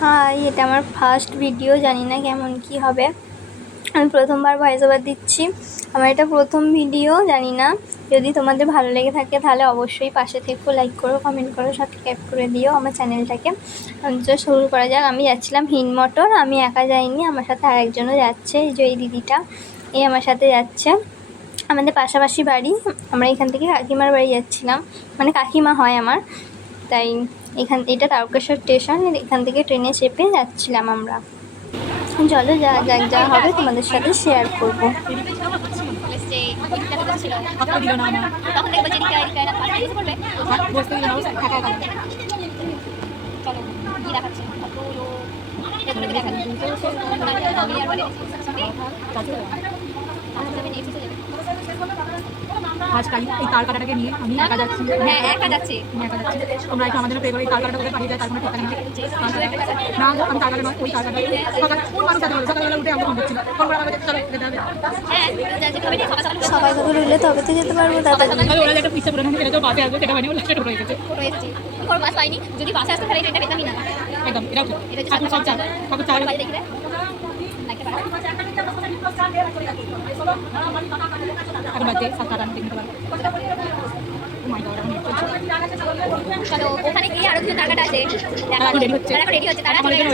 High, এটা আমার first video, জানি না কেমন কি হবে। আমি প্রথমবার ভয়েস ওভার দিচ্ছি, আমার এটা প্রথম ভিডিও। জানি না, যদি তোমাদের ভালো লেগে থাকে তাহলে অবশ্যই পাশে থেকো, লাইক করো, কমেন্ট করো, সাবস্ক্রাইব করে দিও আমার চ্যানেলটাকে। তো শুরু করা যাক। আমি যাচ্ছিলাম হিনমটর, আমি একা যাইনি, আমার সাথে আরেকজনও যাচ্ছে। এই যে এই দিদিটা, এই আমার সাথে যাচ্ছে। আমাদের পাশাপাশি বাড়ি, আমরা এখান থেকে কাকিমার বাড়ি যাচ্ছিলাম, মানে কাকিমা হয় আমার। তাই এটা তারকেশ্বর স্টেশন, এখান থেকে ট্রেনে চেপে যাচ্ছিলাম আমরা। চলো যা হবে তোমাদের সাথে শেয়ার করবো। আজকাল এই তার কাটাটাকে নিয়ে আমি একা যাচ্ছি। হ্যাঁ, একা যাচ্ছি। তোমরা একটু আমাদের প্রে করে তার কাটাটা কোথায় পাঠিয়ে যায়, তার কোনো ঠিকানা নেই। না, আমি তার কাটা নয়, ওই তার কাটা। কোন মানুষ যেতে হবে? সকালবেলা উঠে আমরা ফোন করছি, ফোন করে আমাদের চলো যেতে হবে। সকাল সকাল উঠলে তবে তো যেতে পারবো দাদা। ওরা যেটা পিছিয়ে পড়ে না, সেটা তো বাসে আসবে, সেটা হয়নি, ওরা সেটা হয়ে গেছে। বাস পাইনি, যদি বাসে আসতে তাহলে এটা পেতামই না। একদম এটাও ঠিক। ঠাকুর চাল দেখি রে এখন বাজে 7:08 চলো, ওখানে গিয়ে আরো কিছু টাকাটা আছে, রেডি হচ্ছে, তারা চলে গেছে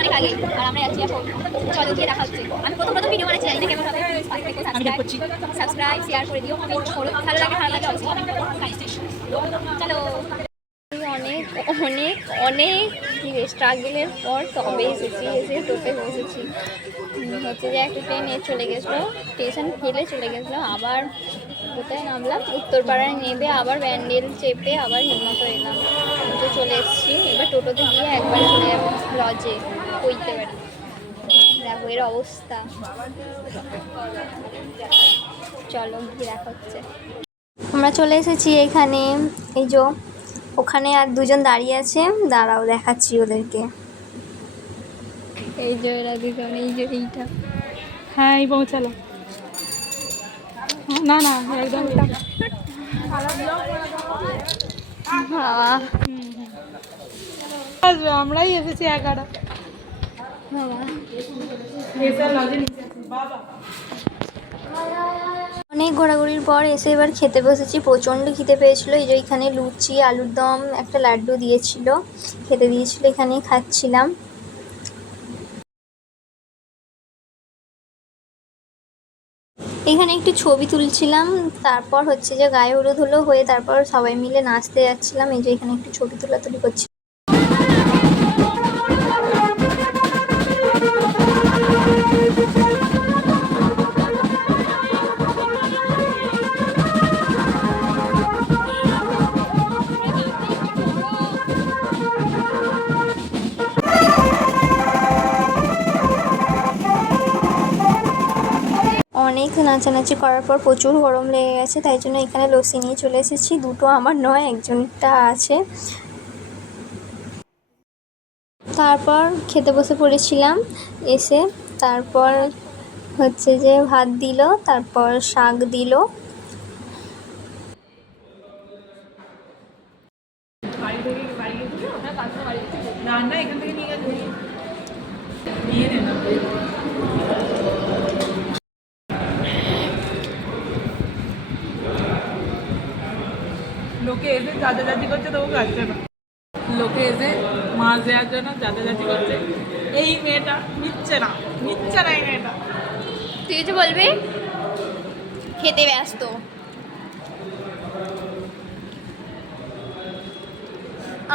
অনেক আগে, আর আমরা যাচ্ছি এখন। চলো গিয়ে দেখা হচ্ছে। আমি প্রথম ভিডিও বানাচ্ছি, জানি না কেমন হবে। সাবস্ক্রাইব শেয়ার করে দিও, কমেন্ট করো, ভালো লাগে অবশ্যই কমেন্ট করো। চলো। অনেক অনেক অনেক স্ট্রাগলের পর তবে এসেছি, এসে টোপে বসেছি। হচ্ছে যে একটা ট্রেন চলে গেছিলো, স্টেশন ফেলে চলে গেছিলো। আবার কোথায় নামলাম, উত্তরপাড়ায় নেবে, আবার ব্যান্ডেল চেপে আবার হিমমটর এলাম। তো চলে এসেছি, এবার টোটোতে গিয়ে একবারে চলে যাবো লজে, কইতে পারি। দেখো এর অবস্থা। চলো গিয়ে দেখা হচ্ছে। আমরা চলে এসেছি এখানে, এই যে ওখানে আর দুজন দাঁড়িয়ে আছে, দাঁড়াও দেখাচ্ছি ওদেরকে। এই যে এরা দুজন, এই যে এইটা। হ্যাঁ, এই পৌঁছালো। না না, একদম আমরাই এসেছি 11। অনেক ঘোরাঘুরির পর এসে এবার খেতে বসেছি। প্রচণ্ড খিদে পেয়েছিল। এই যে এখানে লুচি, আলুর দম, একটা লাড্ডু দিয়েছিল, খেতে দিয়েছিল, এখানেই খাচ্ছিলাম। এখানে একটু ছবি তুলছিলাম, তারপর হচ্ছে যে গায়ে হলুদ হলো হয়ে তারপর সবাই মিলে নাচতে যাচ্ছিলাম। এই যে এখানে একটু ছবি তোলাতুলি করছি। অনেক নাচানাচি করার পর প্রচুর গরম লেগে গেছে, তাই জন্য এখানে লস্যি নিয়ে চলে এসেছি। দুটো আমার নয়, একজনটা আছে। তারপর খেতে বসে পড়েছিলাম এসে। তারপর হচ্ছে যে ভাত দিল, তারপর শাক দিল। লোকে এসে চাচাচাচি করছে, তবু খাচ্ছে না। লোকে এসে মাছ দেওয়ার জন্য চাচাচাচি করছে। এই মেয়েটা নিচ্ছে না এই মেয়েটা। তুই কিছু বলবি? খেতে ব্যস্ত।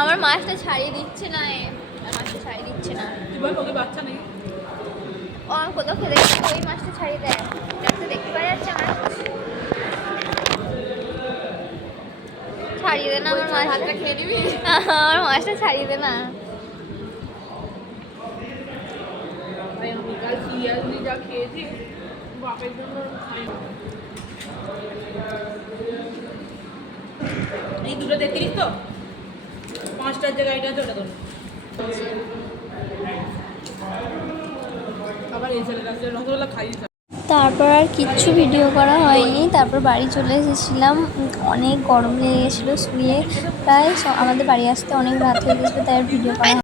আমার মাছটা ছাড়িয়ে দিচ্ছে না, মাছটা ছাড়িয়ে দিচ্ছে না। ওকে বাচ্চা নেই, ও আমি কোথাও খেতে গেছি, ওই মাছটা ছাড়িয়ে দেয়। দেখতে পাওয়া যাচ্ছে আমার। ছাড়িয়ে দে না আমার মাছটা, খেয়ে নিবি? আমার মাছটা ছাড়িয়ে দে না। আমি কাল সিরিয়াসলি যা খেয়েছি বাপের জন্য এই দুটো 33 তো 5টার জায়গায় এটা চলে গেল। আবার এই ছেলে কাছে রসগোল্লা খাই। তারপর আর কিচ্ছু ভিডিও করা হয়নি। তারপর বাড়ি চলে এসেছিলাম, অনেক গরম লেগে গেছিলো শুয়ে। প্রায় আমাদের বাড়ি আসতে অনেক রাত হয়ে গেছিলো, তাই আর ভিডিও করা